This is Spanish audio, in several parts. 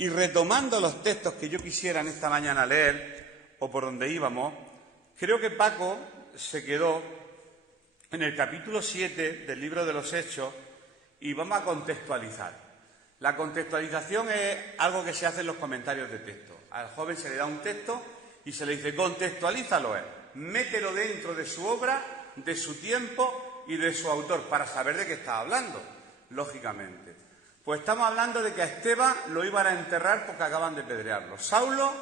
Y retomando los textos que yo quisiera en esta mañana leer, o por donde íbamos, creo que Paco se quedó en el capítulo 7 del libro de los Hechos y vamos a contextualizar. La contextualización es algo que se hace en los comentarios de texto. Al joven se le da un texto y se le dice contextualízalo, mételo dentro de su obra, de su tiempo y de su autor, para saber de qué está hablando, lógicamente. Pues estamos hablando de que a Esteban lo iban a enterrar porque acaban de apedrearlo. Saulo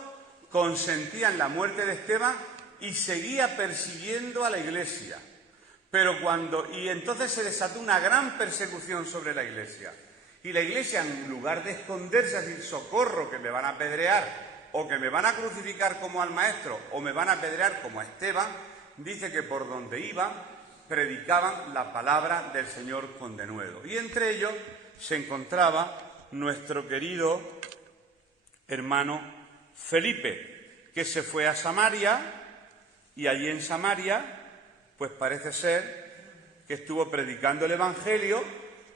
consentía en la muerte de Esteban y seguía persiguiendo a la Iglesia. Y entonces se desató una gran persecución sobre la Iglesia. Y la Iglesia, en lugar de esconderse a decir socorro, que me van a apedrear, o que me van a crucificar como al maestro, o me van a apedrear como a Esteban, dice que por donde iban predicaban la palabra del Señor con denuedo. Y entre ellos se encontraba nuestro querido hermano Felipe, que se fue a Samaria, y allí en Samaria, pues parece ser que estuvo predicando el Evangelio,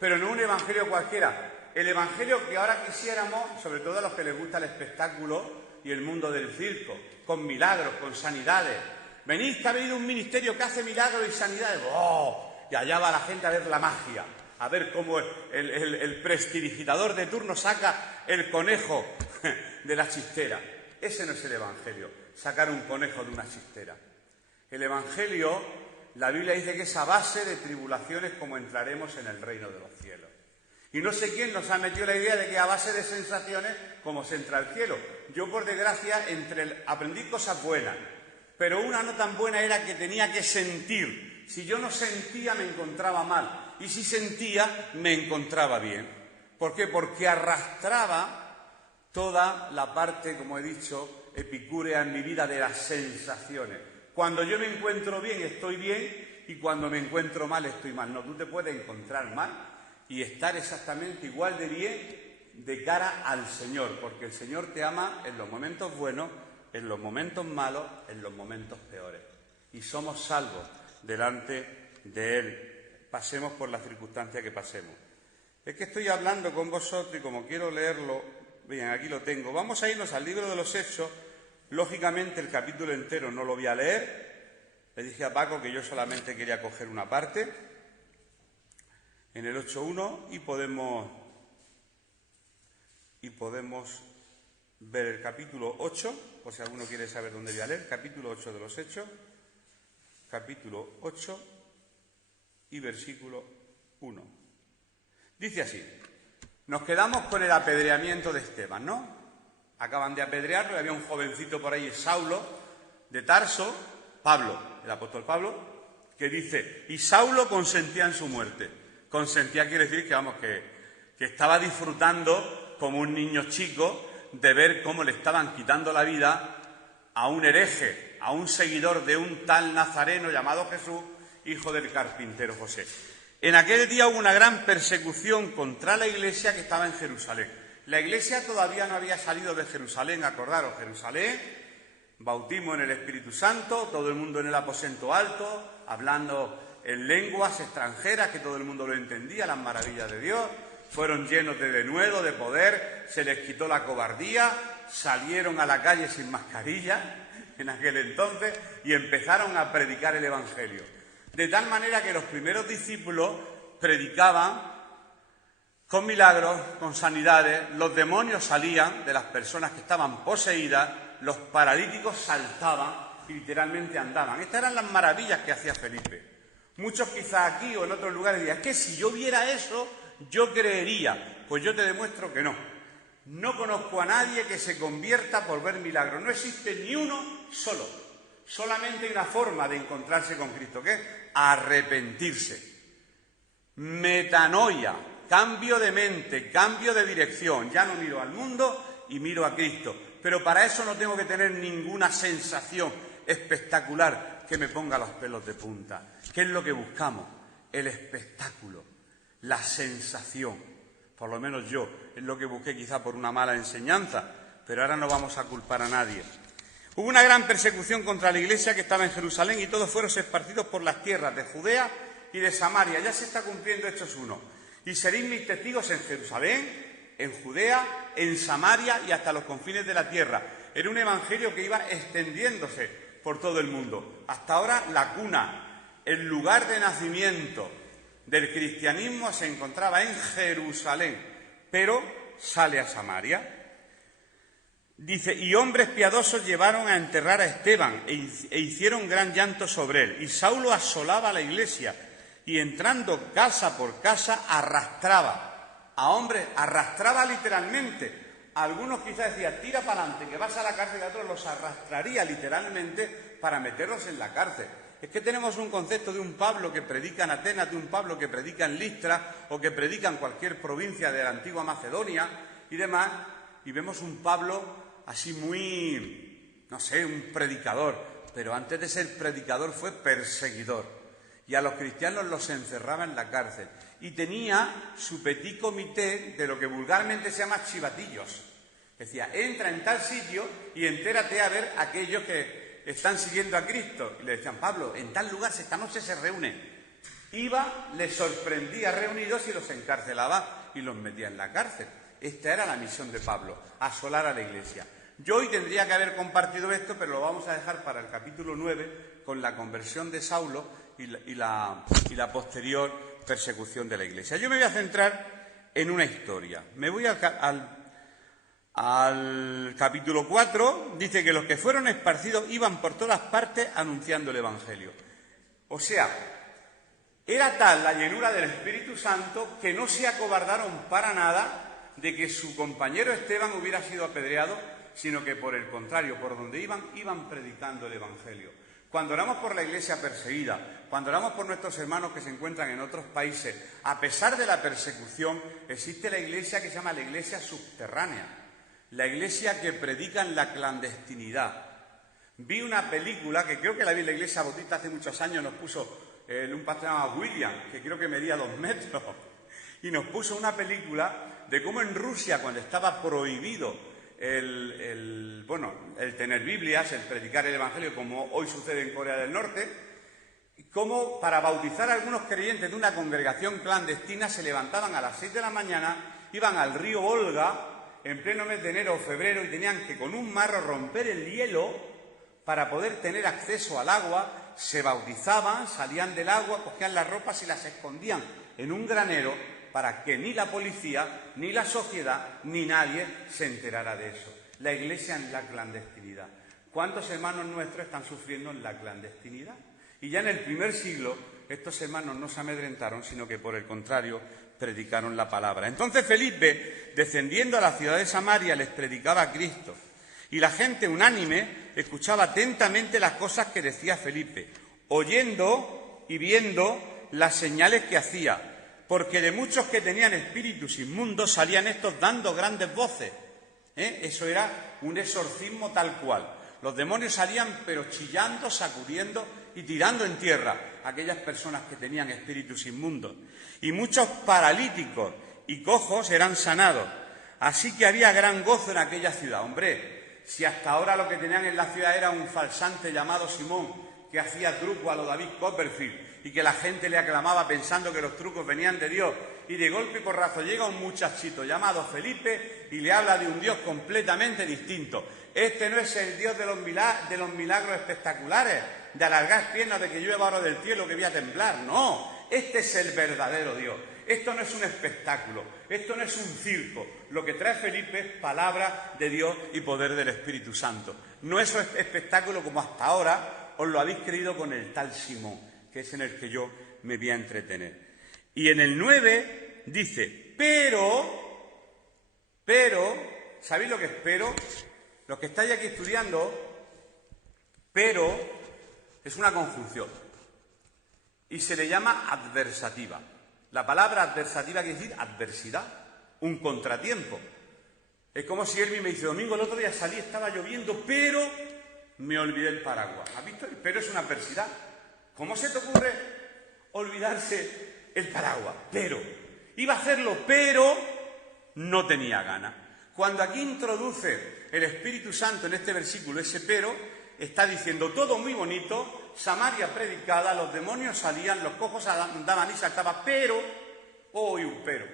pero no un evangelio cualquiera, el evangelio que ahora quisiéramos, sobre todo a los que les gusta el espectáculo y el mundo del circo, con milagros, con sanidades. Venid, que ha venido un ministerio que hace milagros y sanidades. ¡Oh! Y allá va la gente a ver la magia, a ver cómo el prestidigitador de turno saca el conejo de la chistera. Ese no es el evangelio, sacar un conejo de una chistera. El evangelio, la Biblia dice que es a base de tribulaciones como entraremos en el reino de los cielos. Y no sé quién nos ha metido la idea de que a base de sensaciones como se entra al cielo. Yo, por desgracia, aprendí cosas buenas, pero una no tan buena era que tenía que sentir. Si yo no sentía, me encontraba mal. Y si sentía, me encontraba bien. ¿Por qué? Porque arrastraba toda la parte, como he dicho, epicúrea en mi vida de las sensaciones. Cuando yo me encuentro bien, estoy bien, y cuando me encuentro mal, estoy mal. No, tú te puedes encontrar mal y estar exactamente igual de bien de cara al Señor, porque el Señor te ama en los momentos buenos, en los momentos malos, en los momentos peores. Y somos salvos delante de Él, pasemos por las circunstancias que pasemos. Es que estoy hablando con vosotros y como quiero leerlo, bien, aquí lo tengo. Vamos a irnos al libro de los Hechos. Lógicamente el capítulo entero no lo voy a leer. Le dije a Paco que yo solamente quería coger una parte en el 8.1 y podemos ver el capítulo 8, por si alguno quiere saber dónde voy a leer, capítulo 8 de los Hechos, capítulo 8 y versículo 1. Dice así: nos quedamos con el apedreamiento de Esteban, ¿no? Acaban de apedrearlo y había un jovencito por ahí, Saulo, de Tarso, Pablo, el apóstol Pablo, que dice, y Saulo consentía en su muerte. Consentía quiere decir que estaba disfrutando como un niño chico de ver cómo le estaban quitando la vida a un hereje, a un seguidor de un tal nazareno llamado Jesús, hijo del carpintero José. En aquel día hubo una gran persecución contra la iglesia que estaba en Jerusalén. La Iglesia todavía no había salido de Jerusalén, acordaros, Jerusalén, bautismo en el Espíritu Santo, todo el mundo en el aposento alto, hablando en lenguas extranjeras que todo el mundo lo entendía, las maravillas de Dios, fueron llenos de denuedo, de poder, se les quitó la cobardía, salieron a la calle sin mascarilla en aquel entonces y empezaron a predicar el Evangelio. De tal manera que los primeros discípulos predicaban con milagros, con sanidades, los demonios salían de las personas que estaban poseídas, los paralíticos saltaban y literalmente andaban. Estas eran las maravillas que hacía Felipe. Muchos quizás aquí o en otros lugares dirían, es que si yo viera eso, yo creería. Pues yo te demuestro que no. No conozco a nadie que se convierta por ver milagros. No existe ni uno solo. Solamente hay una forma de encontrarse con Cristo, que es arrepentirse. Metanoia. Cambio de mente, cambio de dirección. Ya no miro al mundo y miro a Cristo. Pero para eso no tengo que tener ninguna sensación espectacular que me ponga los pelos de punta. ¿Qué es lo que buscamos? El espectáculo, la sensación. Por lo menos yo, es lo que busqué quizá por una mala enseñanza, pero ahora no vamos a culpar a nadie. Hubo una gran persecución contra la iglesia que estaba en Jerusalén y todos fueron esparcidos por las tierras de Judea y de Samaria. Ya se está cumpliendo Hechos 1. Y seréis mis testigos en Jerusalén, en Judea, en Samaria y hasta los confines de la tierra. Era un evangelio que iba extendiéndose por todo el mundo. Hasta ahora la cuna, el lugar de nacimiento del cristianismo se encontraba en Jerusalén, pero sale a Samaria. Dice, y hombres piadosos llevaron a enterrar a Esteban e hicieron gran llanto sobre él. Y Saulo asolaba la iglesia y entrando casa por casa arrastraba a hombres, arrastraba literalmente. Algunos quizás decían, tira para adelante, que vas a la cárcel, y a otros los arrastraría literalmente para meterlos en la cárcel. Es que tenemos un concepto de un Pablo que predica en Atenas, de un Pablo que predica en Listra o que predica en cualquier provincia de la antigua Macedonia y demás, y vemos un Pablo así muy, no sé, un predicador, pero antes de ser predicador fue perseguidor. Y a los cristianos los encerraba en la cárcel. Y tenía su petit comité de lo que vulgarmente se llama chivatillos. Decía, entra en tal sitio y entérate a ver aquellos que están siguiendo a Cristo. Y le decían, Pablo, en tal lugar esta noche se reúne. Iba, les sorprendía reunidos y los encarcelaba y los metía en la cárcel. Esta era la misión de Pablo, asolar a la iglesia. Yo hoy tendría que haber compartido esto, pero lo vamos a dejar para el capítulo 9, con la conversión de Saulo y la posterior persecución de la iglesia. Yo me voy a centrar en una historia. Me voy al capítulo 4, dice que los que fueron esparcidos iban por todas partes anunciando el Evangelio. O sea, era tal la llenura del Espíritu Santo que no se acobardaron para nada de que su compañero Esteban hubiera sido apedreado, sino que por el contrario, por donde iban predicando el Evangelio. Cuando oramos por la iglesia perseguida, cuando oramos por nuestros hermanos que se encuentran en otros países, a pesar de la persecución, existe la iglesia que se llama la iglesia subterránea, la iglesia que predica en la clandestinidad. Vi una película que creo que la vi en la iglesia bautista hace muchos años, nos puso un pastor llamado William, que creo que medía 2 metros, y nos puso una película de cómo en Rusia, cuando estaba prohibido el tener Biblias, el predicar el Evangelio, como hoy sucede en Corea del Norte, cómo para bautizar a algunos creyentes de una congregación clandestina se levantaban a las 6 de la mañana, iban al río Volga en pleno mes de enero o febrero y tenían que con un marro romper el hielo para poder tener acceso al agua, se bautizaban, salían del agua, cogían las ropas y las escondían en un granero para que ni la policía, ni la sociedad, ni nadie se enterara de eso. La iglesia en la clandestinidad. ¿Cuántos hermanos nuestros están sufriendo en la clandestinidad? Y ya en el primer siglo, estos hermanos no se amedrentaron, sino que por el contrario, predicaron la palabra. Entonces Felipe, descendiendo a la ciudad de Samaria, les predicaba a Cristo. Y la gente unánime escuchaba atentamente las cosas que decía Felipe, oyendo y viendo las señales que hacía. Porque de muchos que tenían espíritus inmundos salían estos dando grandes voces. Eso era un exorcismo tal cual. Los demonios salían pero chillando, sacudiendo y tirando en tierra a aquellas personas que tenían espíritus inmundos. Y muchos paralíticos y cojos eran sanados. Así que había gran gozo en aquella ciudad. Hombre, si hasta ahora lo que tenían en la ciudad era un falsante llamado Simón, que hacía truco a lo David Copperfield, y que la gente le aclamaba pensando que los trucos venían de Dios, y de golpe y porrazo llega un muchachito llamado Felipe y le habla de un Dios completamente distinto. Este no es el Dios de los milagros espectaculares, de alargar piernas, de que llueva oro del cielo, que voy a temblar. No, este es el verdadero Dios. Esto no es un espectáculo, esto no es un circo. Lo que trae Felipe es palabra de Dios y poder del Espíritu Santo. No es un espectáculo como hasta ahora os lo habéis creído con el tal Simón, que es en el que yo me voy a entretener. Y en el 9 dice, pero, ¿sabéis lo que es pero? Los que estáis aquí estudiando, pero es una conjunción y se le llama adversativa. La palabra adversativa quiere decir adversidad, un contratiempo. Es como si Elvi me dice, Domingo, el otro día salí, estaba lloviendo, pero me olvidé el paraguas. ¿Has visto? El pero es una adversidad. ¿Cómo se te ocurre olvidarse el paraguas? Pero iba a hacerlo, pero no tenía ganas. Cuando aquí introduce el Espíritu Santo en este versículo, ese pero, está diciendo todo muy bonito, Samaria predicada, los demonios salían, los cojos andaban y saltaban, pero, hoy un pero.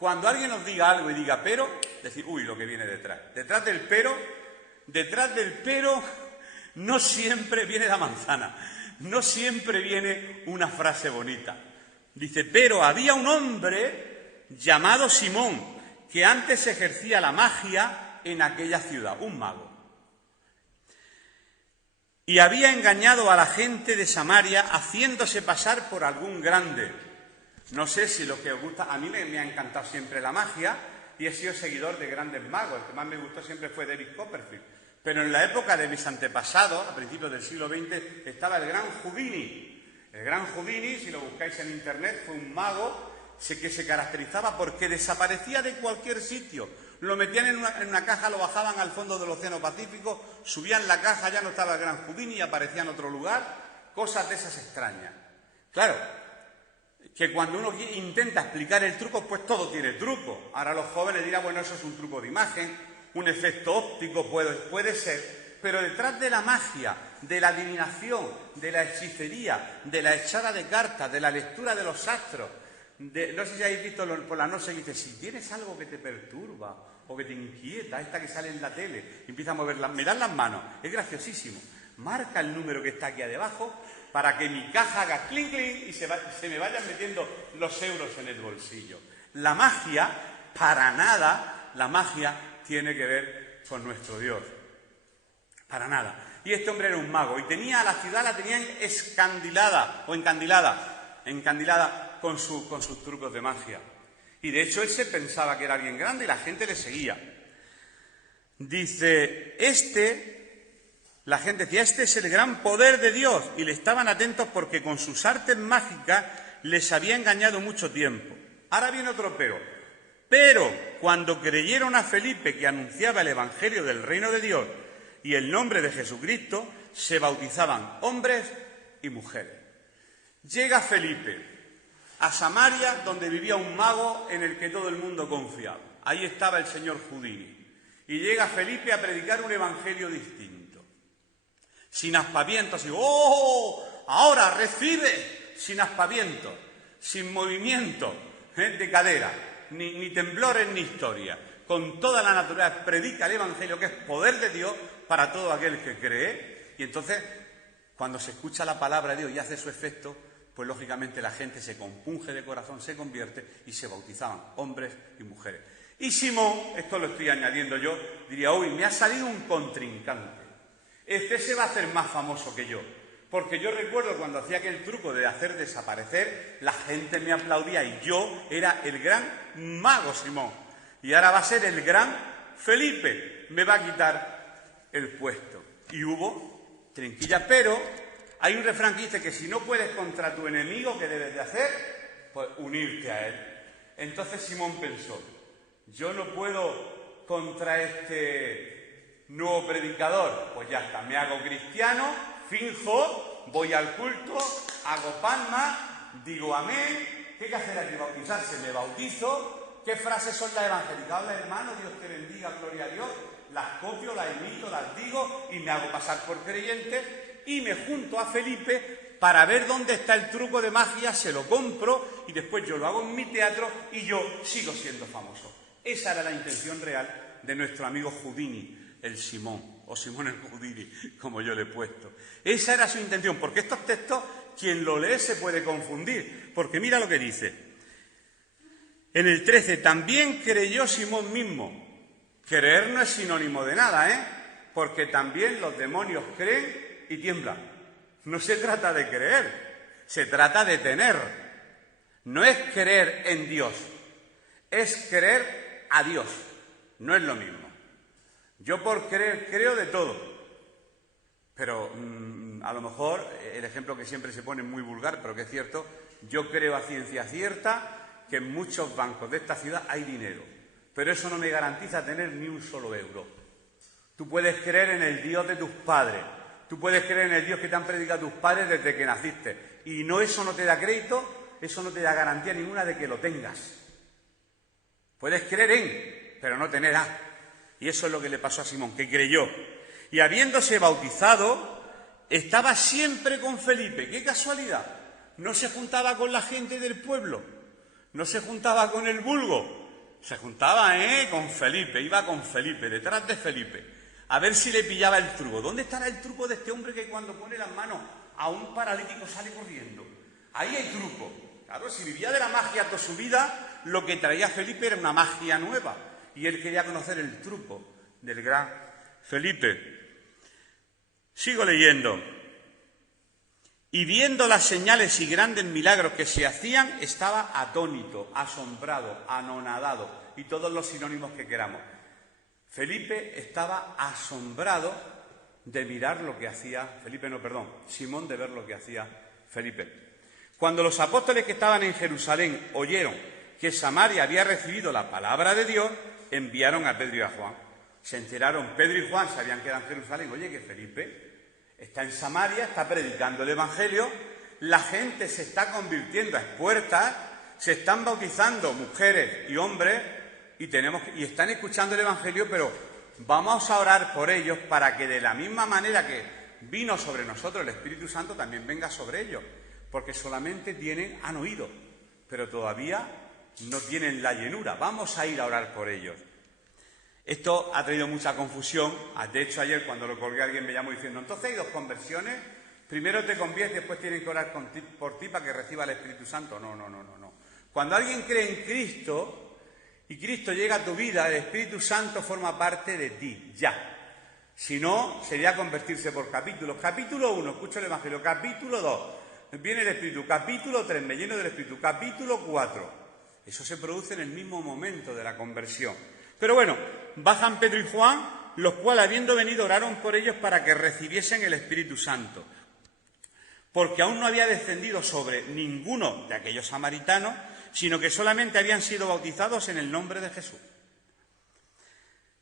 Cuando alguien nos diga algo y diga pero, decir, uy, lo que viene detrás. Detrás del pero no siempre viene la manzana, no siempre viene una frase bonita. Dice, pero había un hombre llamado Simón, que antes ejercía la magia en aquella ciudad, un mago. Y había engañado a la gente de Samaria haciéndose pasar por algún grande. No sé si lo que os gusta, a mí me ha encantado siempre la magia y he sido seguidor de grandes magos. El que más me gustó siempre fue David Copperfield. Pero en la época de mis antepasados, a principios del siglo XX, estaba el gran Houdini. El gran Houdini, si lo buscáis en internet, fue un mago que se caracterizaba porque desaparecía de cualquier sitio. Lo metían en una caja, lo bajaban al fondo del Océano Pacífico, subían la caja, ya no estaba el gran Houdini y aparecía en otro lugar. Cosas de esas extrañas. Claro, que cuando uno intenta explicar el truco, pues todo tiene truco. Ahora los jóvenes dirán, bueno, eso es un truco de imagen, un efecto óptico, puede ser, pero detrás de la magia, de la adivinación, de la hechicería, de la echada de cartas, de la lectura de los astros, no sé si habéis visto por la noche, dice, si tienes algo que te perturba o que te inquieta, esta que sale en la tele, empieza a moverla, mirad las manos, es graciosísimo, marca el número que está aquí abajo para que mi caja haga clink clink y se me vayan metiendo los euros en el bolsillo. La magia, para nada, la magia tiene que ver con nuestro Dios. Para nada. Y este hombre era un mago y tenía a la ciudad, la tenían escandilada o encandilada con sus trucos de magia. Y de hecho él se pensaba que era alguien grande y la gente le seguía. Dice, la gente decía, este es el gran poder de Dios, y le estaban atentos porque con sus artes mágicas les había engañado mucho tiempo. Ahora viene otro pero cuando creyeron a Felipe, que anunciaba el evangelio del reino de Dios y el nombre de Jesucristo, se bautizaban hombres y mujeres. Llega Felipe a Samaria, donde vivía un mago en el que todo el mundo confiaba. Ahí estaba el señor Houdini. Y llega Felipe a predicar un evangelio distinto. Sin aspavientos, y ¡oh! Ahora recibe, sin aspavientos, sin movimiento de cadera, ni temblores ni historia. Con toda la naturaleza predica el evangelio, que es poder de Dios para todo aquel que cree. Y entonces, cuando se escucha la palabra de Dios y hace su efecto, pues lógicamente la gente se compunge de corazón, se convierte y se bautizaban hombres y mujeres. Y Simón, esto lo estoy añadiendo yo, diría, uy, me ha salido un contrincante. Este se va a hacer más famoso que yo. Porque yo recuerdo cuando hacía aquel truco de hacer desaparecer, la gente me aplaudía y yo era el gran mago Simón. Y ahora va a ser el gran Felipe, me va a quitar el puesto. Y hubo trinquillas, pero hay un refrán que dice que si no puedes contra tu enemigo, ¿qué debes de hacer? Pues unirte a él. Entonces Simón pensó, yo no puedo contra este nuevo predicador, pues ya está, me hago cristiano, finjo, voy al culto, hago palmas, digo amén, ¿qué hay que hacer aquí? Bautizarse, me bautizo, ¿qué frases son las evangélicas? Hola hermano, Dios te bendiga, gloria a Dios, las copio, las imito, las digo y me hago pasar por creyente y me junto a Felipe para ver dónde está el truco de magia, se lo compro y después yo lo hago en mi teatro y yo sigo siendo famoso. Esa era la intención real de nuestro amigo Houdini, el Simón, o Simón el Houdini, como yo le he puesto. Esa era su intención, porque estos textos, quien lo lee se puede confundir, porque mira lo que dice. En el 13, también creyó Simón mismo. Creer no es sinónimo de nada, porque también los demonios creen y tiemblan. No se trata de creer, se trata de tener. No es creer en Dios, es creer a Dios. No es lo mismo. Yo por creer creo de todo, pero a lo mejor el ejemplo que siempre se pone es muy vulgar, pero que es cierto, yo creo a ciencia cierta que en muchos bancos de esta ciudad hay dinero, pero eso no me garantiza tener ni un solo euro. Tú puedes creer en el Dios de tus padres, tú puedes creer en el Dios que te han predicado tus padres desde que naciste, y eso no te da crédito, eso no te da garantía ninguna de que lo tengas. Puedes creer en, pero no tener a. Y eso es lo que le pasó a Simón, que creyó. Y habiéndose bautizado, estaba siempre con Felipe. ¡Qué casualidad! No se juntaba con la gente del pueblo, no se juntaba con el vulgo, Se juntaba con Felipe, iba con Felipe, detrás de Felipe, a ver si le pillaba el truco. ¿Dónde estará el truco de este hombre que cuando pone las manos a un paralítico sale corriendo? Ahí hay truco. Claro, si vivía de la magia toda su vida, lo que traía Felipe era una magia nueva. Y él quería conocer el truco del gran Felipe. Sigo leyendo. Y viendo las señales y grandes milagros que se hacían, estaba atónito, asombrado, anonadado y todos los sinónimos que queramos. Felipe estaba asombrado de mirar lo que hacía Simón de ver lo que hacía Felipe. Cuando los apóstoles que estaban en Jerusalén oyeron que Samaria había recibido la palabra de Dios, enviaron a Pedro y a Juan. Se enteraron, Pedro y Juan se habían quedado en Jerusalén. Oye, que Felipe está en Samaria, está predicando el Evangelio, la gente se está convirtiendo a expuertas, se están bautizando mujeres y hombres y están escuchando el Evangelio, pero vamos a orar por ellos para que de la misma manera que vino sobre nosotros el Espíritu Santo también venga sobre ellos, porque solamente han oído, pero todavía no tienen la llenura. Vamos a ir a orar por ellos. Esto ha traído mucha confusión. De hecho, ayer cuando lo colgué alguien me llamó diciendo, entonces hay dos conversiones, primero te conviertes, después tienen que orar por ti para que reciba el Espíritu Santo. No. Cuando alguien cree en Cristo y Cristo llega a tu vida, el Espíritu Santo forma parte de ti, ya. Si no, sería convertirse por capítulos. Capítulo 1, escucho el Evangelio. Capítulo 2, viene el Espíritu. Capítulo 3, me lleno del Espíritu. Capítulo 4, eso se produce en el mismo momento de la conversión. Pero bueno, bajan Pedro y Juan, los cuales habiendo venido oraron por ellos para que recibiesen el Espíritu Santo, porque aún no había descendido sobre ninguno de aquellos samaritanos, sino que solamente habían sido bautizados en el nombre de Jesús.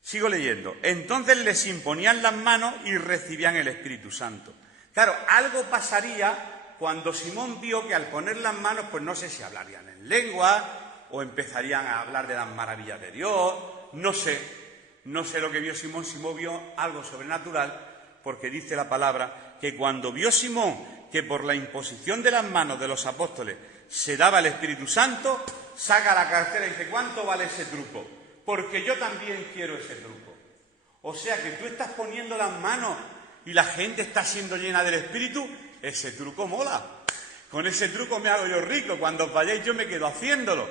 Sigo leyendo. Entonces les imponían las manos y recibían el Espíritu Santo. Claro, algo pasaría cuando Simón vio que al poner las manos, pues no sé si hablarían en lengua o empezarían a hablar de las maravillas de Dios. No sé lo que vio Simón. Simón vio algo sobrenatural, porque dice la palabra que cuando vio Simón que por la imposición de las manos de los apóstoles se daba el Espíritu Santo, saca la cartera y dice, ¿cuánto vale ese truco? Porque yo también quiero ese truco. O sea que tú estás poniendo las manos y la gente está siendo llena del Espíritu, ese truco mola. Con ese truco me hago yo rico, cuando os vayáis yo me quedo haciéndolo.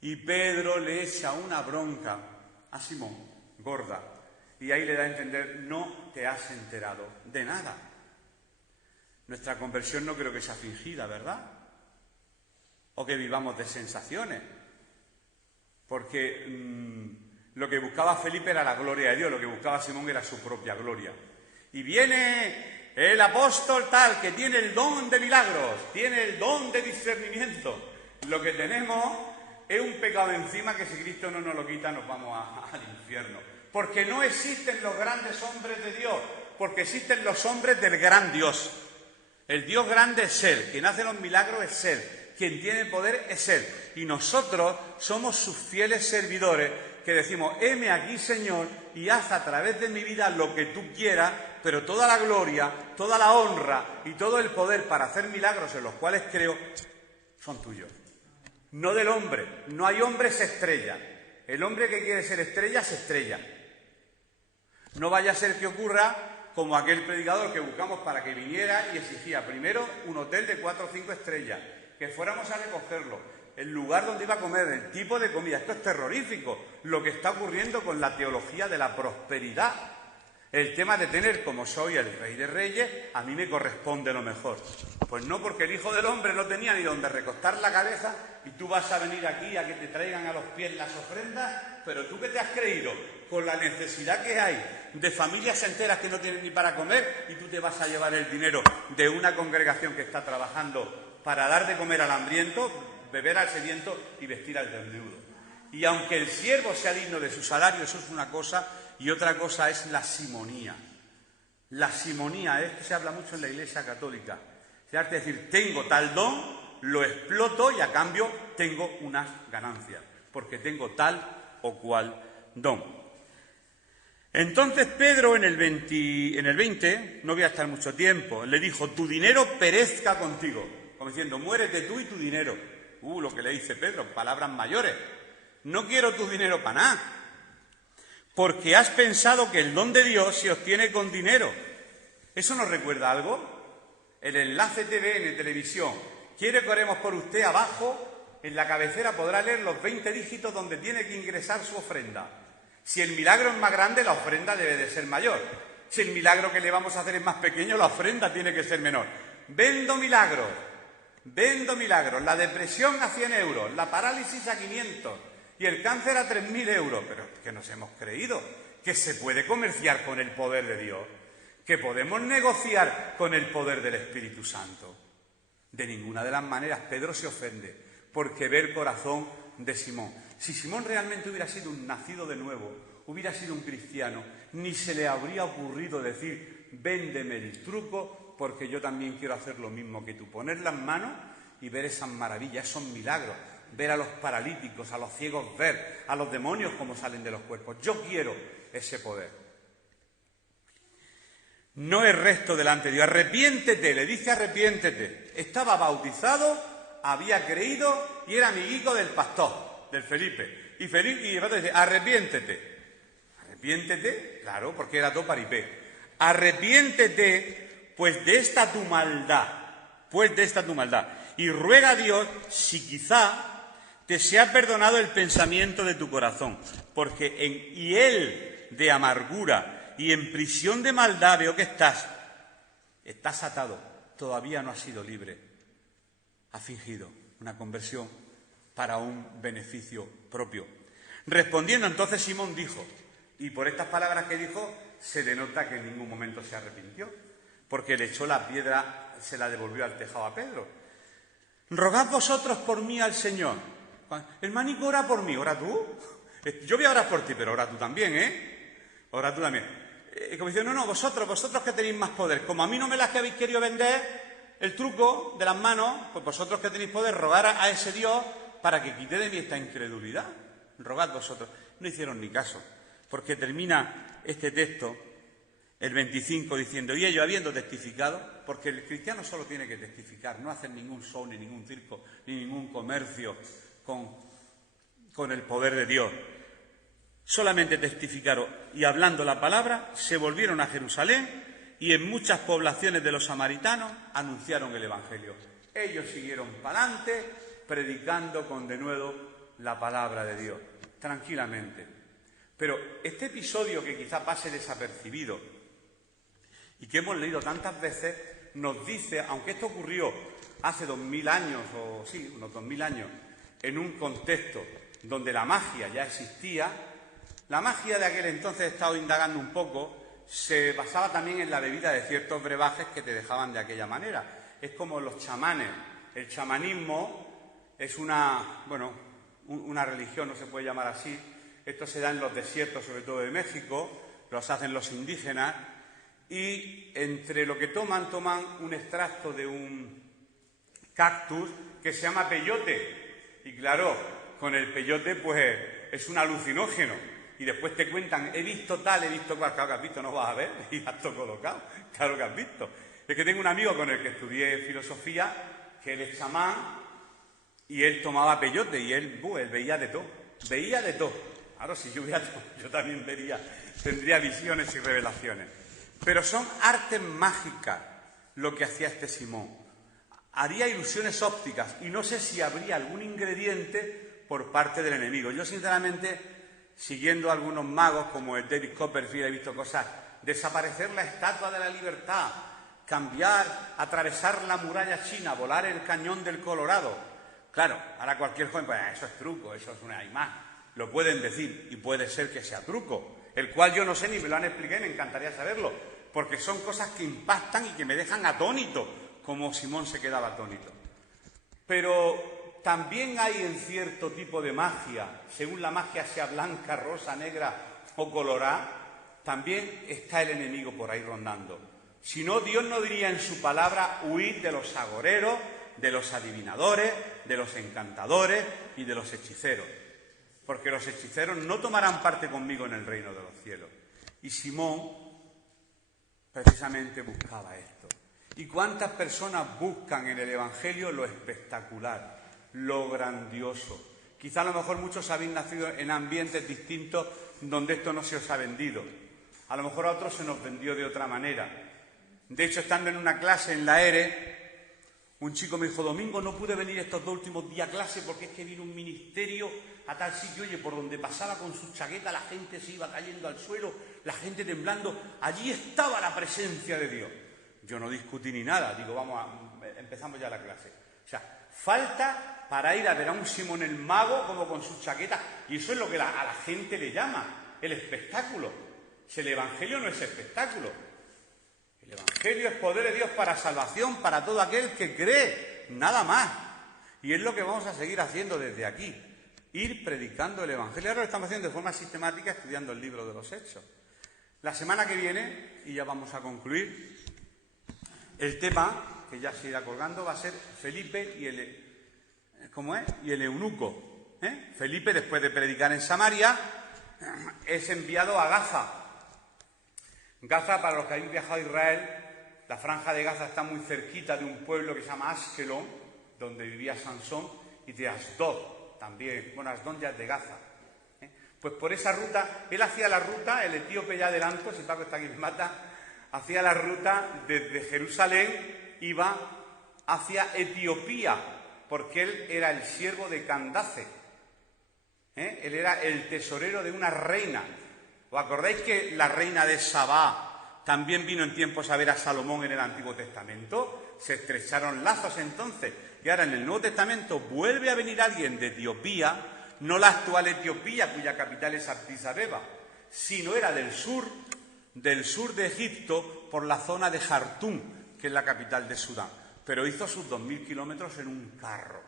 Y Pedro le echa una bronca a Simón, gorda, y ahí le da a entender, no te has enterado de nada. Nuestra conversión no creo que sea fingida, ¿verdad? O que vivamos de sensaciones. Porque lo que buscaba Felipe era la gloria de Dios, lo que buscaba Simón era su propia gloria. Y viene el apóstol tal, que tiene el don de milagros, tiene el don de discernimiento. Lo que tenemos es un pecado encima que si Cristo no nos lo quita nos vamos al infierno. Porque no existen los grandes hombres de Dios, porque existen los hombres del gran Dios. El Dios grande es Él, quien hace los milagros es Él, quien tiene poder es Él. Y nosotros somos sus fieles servidores que decimos, heme aquí, Señor, y haz a través de mi vida lo que tú quieras, pero toda la gloria, toda la honra y todo el poder para hacer milagros en los cuales creo son tuyos. No del hombre. No hay hombres estrella. El hombre que quiere ser estrella se estrella. No vaya a ser que ocurra como aquel predicador que buscamos para que viniera y exigía primero un hotel de 4 o 5 estrellas, que fuéramos a recogerlo, el lugar donde iba a comer, el tipo de comida. Esto es terrorífico, lo que está ocurriendo con la teología de la prosperidad. El tema de tener, como soy el Rey de Reyes, a mí me corresponde lo mejor. Pues no, porque el Hijo del Hombre no tenía ni donde recostar la cabeza y tú vas a venir aquí a que te traigan a los pies las ofrendas, pero tú ¿qué te has creído? Con la necesidad que hay de familias enteras que no tienen ni para comer y tú te vas a llevar el dinero de una congregación que está trabajando para dar de comer al hambriento, beber al sediento y vestir al desnudo. Y aunque el siervo sea digno de su salario, eso es una cosa, y otra cosa es la simonía. La simonía es que se habla mucho en la Iglesia Católica. Es decir, tengo tal don, lo exploto y a cambio tengo unas ganancias, porque tengo tal o cual don. Entonces Pedro en el 20, no voy a estar mucho tiempo, le dijo, tu dinero perezca contigo. Como diciendo, muérete tú y tu dinero. Lo que le dice Pedro, palabras mayores. no quiero tu dinero para nada, porque has pensado que el don de Dios se obtiene con dinero. ¿Eso nos recuerda algo? El Enlace TVN, televisión. ¿Quiere que oremos por usted? Abajo, en la cabecera, podrá leer los 20 dígitos donde tiene que ingresar su ofrenda. Si el milagro es más grande, la ofrenda debe de ser mayor. Si el milagro que le vamos a hacer es más pequeño, la ofrenda tiene que ser menor. Vendo milagros, la depresión a 100 euros, la parálisis a 500 y el cáncer a 3.000 euros. Pero que nos hemos creído que se puede comerciar con el poder de Dios, que podemos negociar con el poder del Espíritu Santo. De ninguna de las maneras. Pedro se ofende porque ve el corazón de Simón. Si Simón realmente hubiera sido un nacido de nuevo, hubiera sido un cristiano, ni se le habría ocurrido decir, véndeme el truco porque yo también quiero hacer lo mismo que tú. Poner las manos y ver esas maravillas, esos milagros, ver a los paralíticos, a los ciegos ver, a los demonios como salen de los cuerpos. Yo quiero ese poder. No es resto delante de Dios. Arrepiéntete, le dice arrepiéntete. Estaba bautizado, había creído y era amiguico del pastor, del Felipe. Y el pastor dice, arrepiéntete. Arrepiéntete, claro, porque era todo paripé. Arrepiéntete, pues de esta tu maldad. Y ruega a Dios si quizá te sea perdonado el pensamiento de tu corazón. Porque en hiel de amargura y en prisión de maldad veo que estás atado, todavía no has sido libre. Has fingido una conversión para un beneficio propio. Respondiendo entonces Simón dijo, y por estas palabras que dijo se denota que en ningún momento se arrepintió, porque le echó la piedra, se la devolvió al tejado a Pedro. Rogad vosotros por mí al Señor. Hermanico, ora por mí, ora tú. Yo voy a orar por ti, pero ora tú también, Ora tú también. Como diciendo, no, vosotros que tenéis más poder. Como a mí no me las que habéis querido vender el truco de las manos, pues vosotros que tenéis poder, rogar a ese Dios para que quite de mí esta incredulidad. Rogad vosotros. No hicieron ni caso, porque termina este texto, el 25, diciendo, y ellos habiendo testificado, porque el cristiano solo tiene que testificar, no hacer ningún show, ni ningún circo, ni ningún comercio con el poder de Dios. Solamente testificaron y hablando la palabra, se volvieron a Jerusalén y en muchas poblaciones de los samaritanos anunciaron el Evangelio. Ellos siguieron para adelante, predicando con denuedo la palabra de Dios, tranquilamente. Pero este episodio que quizá pase desapercibido y que hemos leído tantas veces, nos dice, aunque esto ocurrió hace 2000 años, o sí, unos 2000 años, en un contexto donde la magia ya existía, la magia de aquel entonces, he estado indagando un poco, se basaba también en la bebida de ciertos brebajes que te dejaban de aquella manera. Es como los chamanes. El chamanismo es una religión, no se puede llamar así. Esto se da en los desiertos, sobre todo de México, los hacen los indígenas, y entre lo que toman un extracto de un cactus que se llama peyote. Y claro, con el peyote pues es un alucinógeno. Y después te cuentan, he visto tal, he visto cual. Claro que has visto, no vas a ver, y has todo colocado. Claro que has visto. Es que tengo un amigo con el que estudié filosofía, que él es chamán, y él tomaba peyote, y él veía de todo. Veía de todo. Ahora, si yo hubiera todo, yo también tendría visiones y revelaciones. Pero son artes mágicas lo que hacía este Simón. Haría ilusiones ópticas, y no sé si habría algún ingrediente por parte del enemigo. Yo, sinceramente, siguiendo a algunos magos como el David Copperfield, he visto cosas, desaparecer la Estatua de la Libertad, cambiar, atravesar la muralla china, volar el cañón del Colorado. Claro, ahora cualquier joven, pues eso es truco, eso es una imagen. Lo pueden decir y puede ser que sea truco, el cual yo no sé ni me lo han explicado y me encantaría saberlo, porque son cosas que impactan y que me dejan atónito, como Simón se quedaba atónito. Pero también hay en cierto tipo de magia, según la magia sea blanca, rosa, negra o colorada, también está el enemigo por ahí rondando. Si no, Dios no diría en su palabra, huid de los agoreros, de los adivinadores, de los encantadores y de los hechiceros. Porque los hechiceros no tomarán parte conmigo en el reino de los cielos. Y Simón precisamente buscaba esto. ¿Y cuántas personas buscan en el Evangelio lo espectacular, lo grandioso, Quizá a lo mejor muchos habéis nacido en ambientes distintos donde esto no se os ha vendido. A lo mejor a otros se nos vendió de otra manera. De hecho, estando en una clase en la ERE, un chico me dijo: Domingo, no pude venir estos 2 últimos días a clase porque es que vino un ministerio a tal sitio, oye, por donde pasaba con su chaqueta la gente se iba cayendo al suelo, la gente temblando. Allí estaba la presencia de Dios. Yo no discutí ni nada, digo, empezamos ya la clase. O sea, falta para ir a ver a un Simón el Mago como con su chaqueta, y eso es lo que a la gente le llama el espectáculo. Si el Evangelio no es espectáculo, el Evangelio es poder de Dios para salvación, para todo aquel que cree, nada más. Y es lo que vamos a seguir haciendo desde aquí, ir predicando el Evangelio. Ahora lo estamos haciendo de forma sistemática, estudiando el libro de los Hechos. La semana que viene, y ya vamos a concluir, el tema, que ya se irá colgando, va a ser Felipe y el eunuco. Felipe, después de predicar en Samaria, es enviado a Gaza. Gaza, para los que habéis viajado a Israel, la franja de Gaza está muy cerquita de un pueblo que se llama Askelon, donde vivía Sansón, y de Asdod también. Bueno, Asdod ya es de Gaza. Pues por esa ruta, él hacía la ruta, el etíope ya adelanto, si Paco está aquí me mata, hacía la ruta desde Jerusalén, iba hacia Etiopía, porque él era el siervo de Candace. Él era el tesorero de una reina. ¿Os acordáis que la reina de Sabá también vino en tiempos a ver a Salomón en el Antiguo Testamento? Se estrecharon lazos entonces. Y ahora en el Nuevo Testamento vuelve a venir alguien de Etiopía, no la actual Etiopía, cuya capital es Addis Abeba, sino era del sur de Egipto, por la zona de Jartum, que es la capital de Sudán. Pero hizo sus 2000 kilómetros en un carro.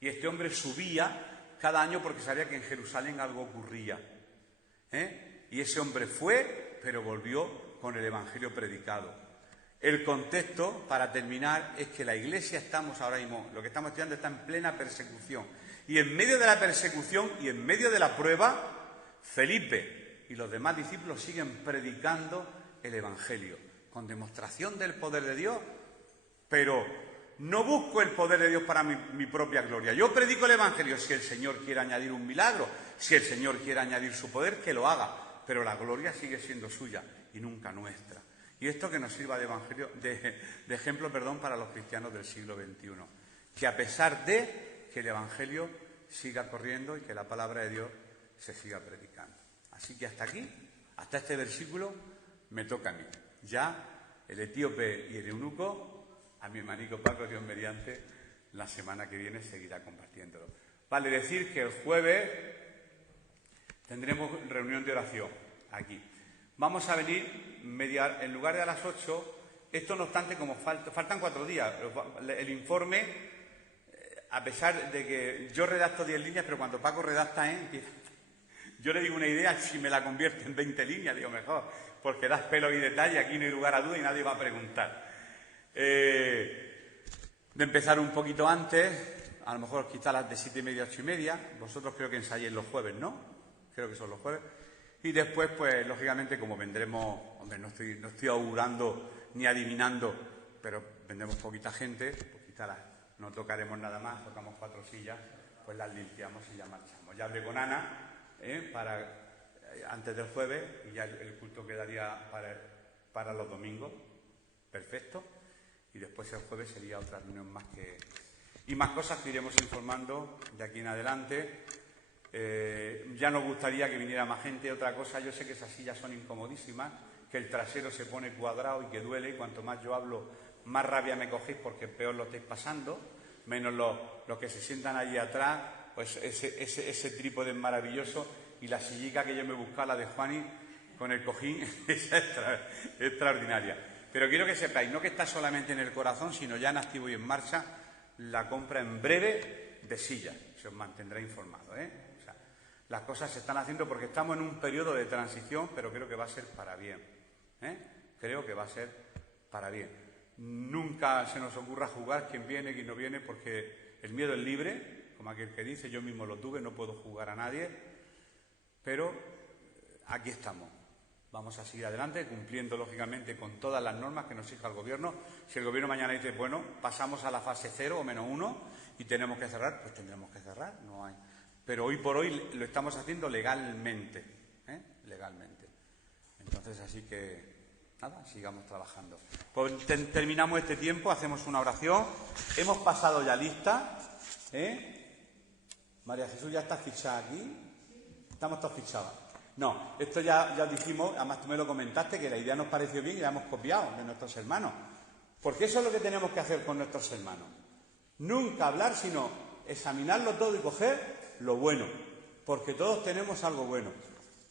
Y este hombre subía cada año porque sabía que en Jerusalén algo ocurría. Y ese hombre fue, pero volvió con el Evangelio predicado. El contexto, para terminar, es que la Iglesia estamos ahora mismo, lo que estamos estudiando está en plena persecución. Y en medio de la persecución y en medio de la prueba, Felipe y los demás discípulos siguen predicando el Evangelio, con demostración del poder de Dios, pero no busco el poder de Dios para mi propia gloria. Yo predico el Evangelio. Si el Señor quiere añadir un milagro, si el Señor quiere añadir su poder, que lo haga. Pero la gloria sigue siendo suya y nunca nuestra. Y esto que nos sirva de ejemplo para los cristianos del siglo XXI. Que a pesar de que el Evangelio siga corriendo y que la palabra de Dios se siga predicando. Así que hasta aquí, hasta este versículo, me toca a mí. Ya el etíope y el eunuco, a mi hermanico Paco, Dios mediante, la semana que viene seguirá compartiéndolo. Vale decir que el jueves tendremos reunión de oración aquí. Vamos a venir en lugar de a las 8, esto no obstante, como faltan 4 días, el informe, a pesar de que yo redacto 10 líneas, pero cuando Paco redacta, yo le digo una idea, si me la convierte en 20 líneas, digo mejor, porque das pelo y detalle, aquí no hay lugar a duda y nadie va a preguntar. De empezar un poquito antes, a lo mejor quizá a las de 7:30, 8:30, vosotros creo que ensayéis los jueves, ¿no? Creo que son los jueves. Y después, pues, lógicamente, como vendremos, hombre, no estoy augurando ni adivinando, pero vendremos poquita gente, pues quizá no tocaremos nada más, tocamos 4 sillas, pues las limpiamos y ya marchamos. Ya hablé con Ana, antes del jueves, y ya el culto quedaría para los domingos, perfecto, y después el jueves sería otra reunión más y más cosas que iremos informando de aquí en adelante. Ya nos gustaría que viniera más gente. Otra cosa, yo sé que esas sillas son incomodísimas, que el trasero se pone cuadrado y que duele, y cuanto más yo hablo, más rabia me cogéis porque peor lo estáis pasando, menos los que se sientan allí atrás, pues ese trípode es maravilloso, y la sillica que yo me buscaba, la de Juani, con el cojín, es extraordinaria. Pero quiero que sepáis, no que está solamente en el corazón, sino ya en activo y en marcha, la compra en breve de sillas. Se os mantendrá informado, O sea, las cosas se están haciendo porque estamos en un periodo de transición, pero creo que va a ser para bien. Creo que va a ser para bien. Nunca se nos ocurra jugar quién viene, quién no viene, porque el miedo es libre, como aquel que dice, yo mismo lo tuve, no puedo jugar a nadie, pero aquí estamos. Vamos a seguir adelante, cumpliendo lógicamente con todas las normas que nos exija el Gobierno. Si el Gobierno mañana dice, bueno, pasamos a la fase 0 o -1 y tenemos que cerrar, pues tendremos que cerrar. No hay. pero hoy por hoy lo estamos haciendo legalmente, legalmente. Entonces, así que, nada, sigamos trabajando. Pues terminamos este tiempo, hacemos una oración. Hemos pasado ya lista, María Jesús ya está fichada aquí. Estamos todos fichados. No, esto ya dijimos, además tú me lo comentaste, que la idea nos pareció bien y la hemos copiado de nuestros hermanos. Porque eso es lo que tenemos que hacer con nuestros hermanos. Nunca hablar, sino examinarlo todo y coger lo bueno. Porque todos tenemos algo bueno.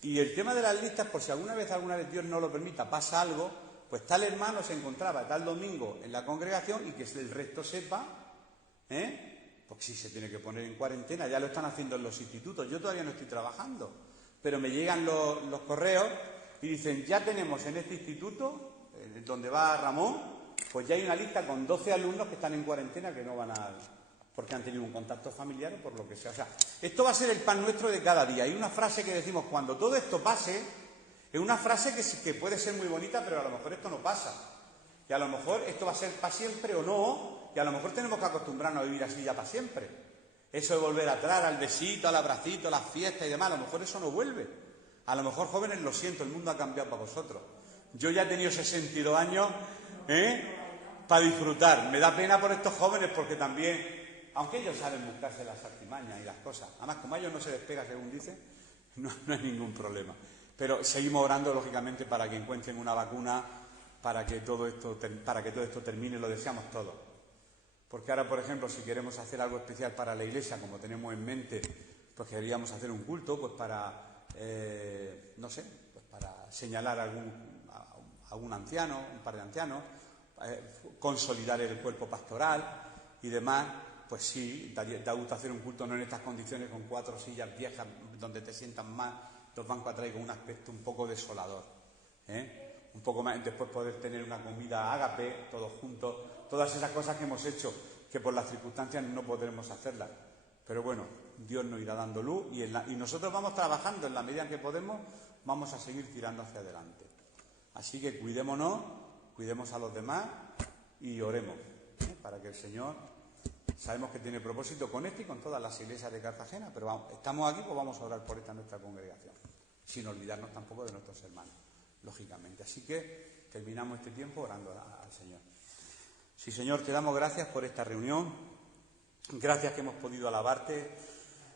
Y el tema de las listas, por si alguna vez Dios no lo permita, pasa algo, pues tal hermano se encontraba tal domingo en la congregación y que el resto sepa, porque si se tiene que poner en cuarentena, ya lo están haciendo en los institutos. Yo todavía no estoy trabajando, pero me llegan los correos y dicen, ya tenemos en este instituto, donde va Ramón, pues ya hay una lista con 12 alumnos que están en cuarentena que no van porque han tenido un contacto familiar o por lo que sea. O sea, esto va a ser el pan nuestro de cada día. Hay una frase que decimos, cuando todo esto pase, es una frase que puede ser muy bonita, pero a lo mejor esto no pasa. Y a lo mejor esto va a ser para siempre o no, y a lo mejor tenemos que acostumbrarnos a vivir así ya para siempre. Eso de volver atrás, al besito, al abracito, a las fiestas y demás, a lo mejor eso no vuelve. A lo mejor, jóvenes, lo siento, el mundo ha cambiado para vosotros. Yo ya he tenido 62 años, para disfrutar. Me da pena por estos jóvenes porque también, aunque ellos saben buscarse las artimañas y las cosas, además como a ellos no se les pega según dicen, no hay ningún problema. Pero seguimos orando, lógicamente, para que encuentren una vacuna, para que todo esto termine, lo deseamos todos. Porque ahora, por ejemplo, si queremos hacer algo especial para la Iglesia, como tenemos en mente, pues queríamos hacer un culto, pues para, pues para señalar a algún anciano, un par de ancianos, consolidar el cuerpo pastoral y demás, pues sí, da gusto hacer un culto, no en estas condiciones con 4 sillas viejas donde te sientan mal, los bancos atrás con un aspecto un poco desolador, un poco más, después poder tener una comida ágape, todos juntos, todas esas cosas que hemos hecho, que por las circunstancias no podremos hacerlas. Pero bueno, Dios nos irá dando luz y nosotros vamos trabajando en la medida en que podemos, vamos a seguir tirando hacia adelante. Así que cuidémonos, cuidemos a los demás y oremos, para que el Señor, sabemos que tiene propósito con este y con todas las iglesias de Cartagena, pero vamos, estamos aquí, pues vamos a orar por esta nuestra congregación, sin olvidarnos tampoco de nuestros hermanos, lógicamente. Así que terminamos este tiempo orando al Señor. Sí, Señor, te damos gracias por esta reunión, gracias que hemos podido alabarte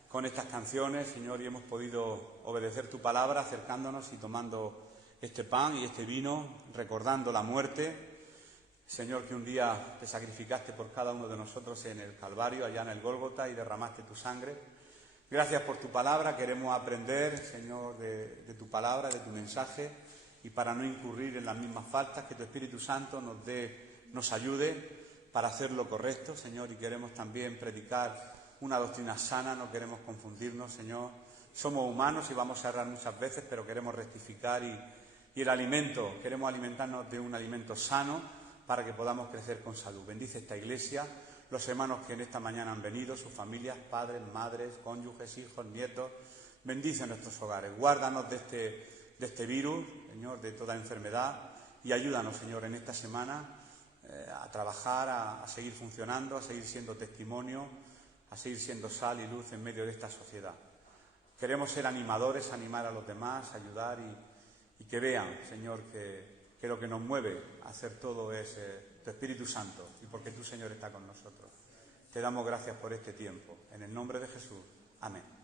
con estas canciones, Señor, y hemos podido obedecer tu palabra, acercándonos y tomando este pan y este vino, recordando la muerte, Señor, que un día te sacrificaste por cada uno de nosotros en el Calvario, allá en el Gólgota, y derramaste tu sangre. Gracias por tu palabra, queremos aprender, Señor, de tu palabra, de tu mensaje, y para no incurrir en las mismas faltas, que tu Espíritu Santo nos ayude para hacer lo correcto, Señor, y queremos también predicar una doctrina sana, no queremos confundirnos, Señor. Somos humanos y vamos a errar muchas veces, pero queremos rectificar y el alimento, queremos alimentarnos de un alimento sano para que podamos crecer con salud. Bendice esta iglesia, los hermanos que en esta mañana han venido, sus familias, padres, madres, cónyuges, hijos, nietos. Bendice nuestros hogares, guárdanos de este virus, Señor, de toda enfermedad, y ayúdanos, Señor, en esta semana a trabajar, a seguir funcionando, a seguir siendo testimonio, a seguir siendo sal y luz en medio de esta sociedad. Queremos ser animadores, animar a los demás, ayudar y que vean, Señor, que lo que nos mueve a hacer todo es tu Espíritu Santo y porque tú, Señor, estás con nosotros. Te damos gracias por este tiempo. En el nombre de Jesús. Amén.